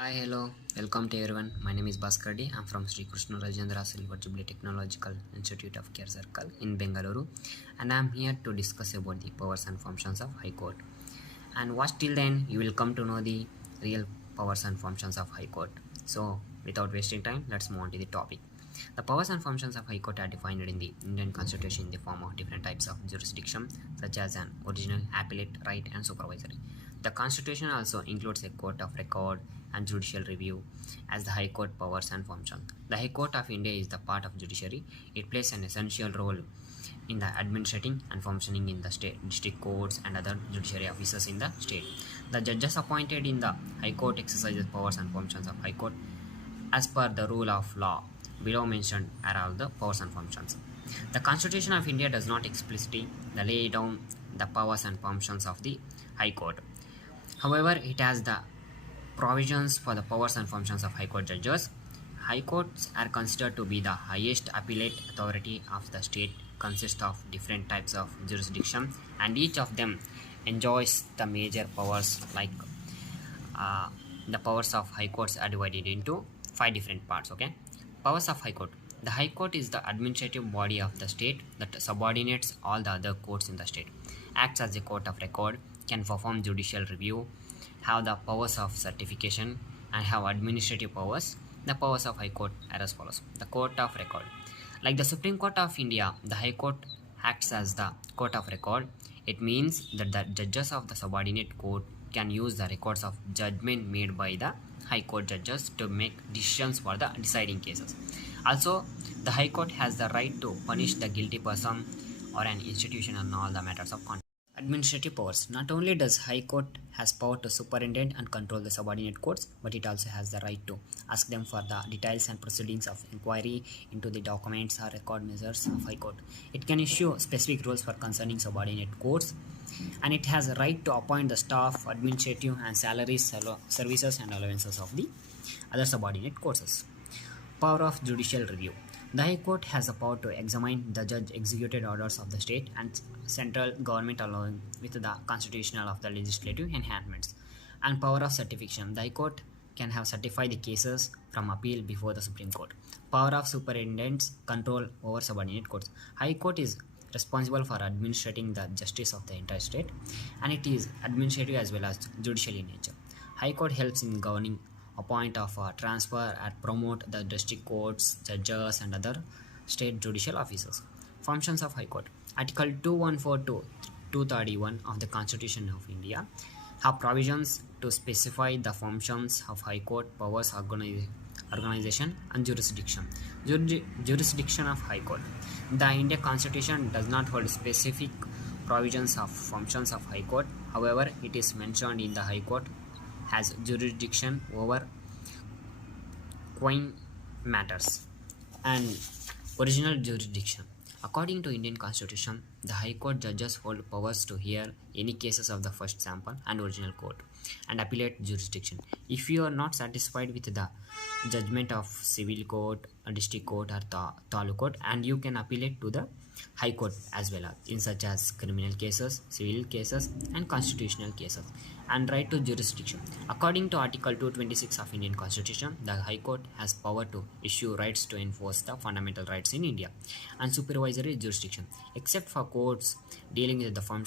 Hi, hello, welcome to everyone. My name is Bhaskar. I'm from Sri Krishna Rajendra Silver Jubilee Technological Institute of Care Circle in Bengaluru, and I'm here to discuss about the powers and functions of High Court. And watch till then, you will come to know the real powers and functions of High Court. So, without wasting time, let's move on to the topic. The powers and functions of High Court are defined in the Indian Constitution in the form of different types of jurisdiction, such as an original, appellate, right, and supervisory. The Constitution also includes a court of record and judicial review as the High Court powers and functions. The High Court of India is the part of judiciary. It plays an essential role in the administrating and functioning in the state, district courts, and other judiciary officers in the state. The judges appointed in the High Court exercises powers and functions of High Court as per the rule of law. Below mentioned are all the powers and functions. The Constitution of India does not explicitly lay down the powers and functions of the High Court. However, it has the provisions for the powers and functions of High Court judges. High courts are considered to be the highest appellate authority of the state, consist of different types of jurisdiction, and each of them enjoys the major powers. The powers of High Courts are divided into 5 different parts. Okay, powers of High Court. The High Court is the administrative body of the state that subordinates all the other courts in the state, acts as a court of record, can perform judicial review, have the powers of certification, and have administrative powers. The powers of High Court are as follows. The Court of Record. Like the Supreme Court of India, the High Court acts as the court of record. It means that the judges of the subordinate court can use the records of judgment made by the High Court judges to make decisions for the deciding cases. Also, the High Court has the right to punish the guilty person or an institution on all the matters of conduct. Administrative powers. Not only does High Court has power to superintend and control the subordinate courts, but it also has the right to ask them for the details and proceedings of inquiry into the documents or record measures of High Court. It can issue specific rules for concerning subordinate courts, and it has a right to appoint the staff, administrative and salaries, services and allowances of the other subordinate courts. Power of judicial review. The High Court has the power to examine the judge executed orders of the state and central government along with the constitutional of the legislative enhancements. And power of certification. The High Court can have certified the cases from appeal before the Supreme Court. Power of superintendent's control over subordinate courts. High Court is responsible for administrating the justice of the entire state, and it is administrative as well as judicial in nature. High Court helps in governing, appoint of transfer and promote the district courts, judges and other state judicial officers. Functions of High Court. Article 214 to 231 of the Constitution of India have provisions to specify the functions of High Court, powers, organization and jurisdiction. Jurisdiction of High Court. The Indian Constitution does not hold specific provisions of functions of High Court. However, it is mentioned in the High Court has jurisdiction over quine matters and original jurisdiction. According to Indian Constitution, the High Court judges hold powers to hear any cases of the first sample and original court and appellate jurisdiction. If you are not satisfied with the judgment of civil court, a district court or taluk court, and you can appeal it to the High Court as well, in such as criminal cases, civil cases and constitutional cases. And right to jurisdiction. According to Article 226 of Indian Constitution, the High Court has power to issue rights to enforce the fundamental rights in India and supervisory jurisdiction, except for courts dealing with the function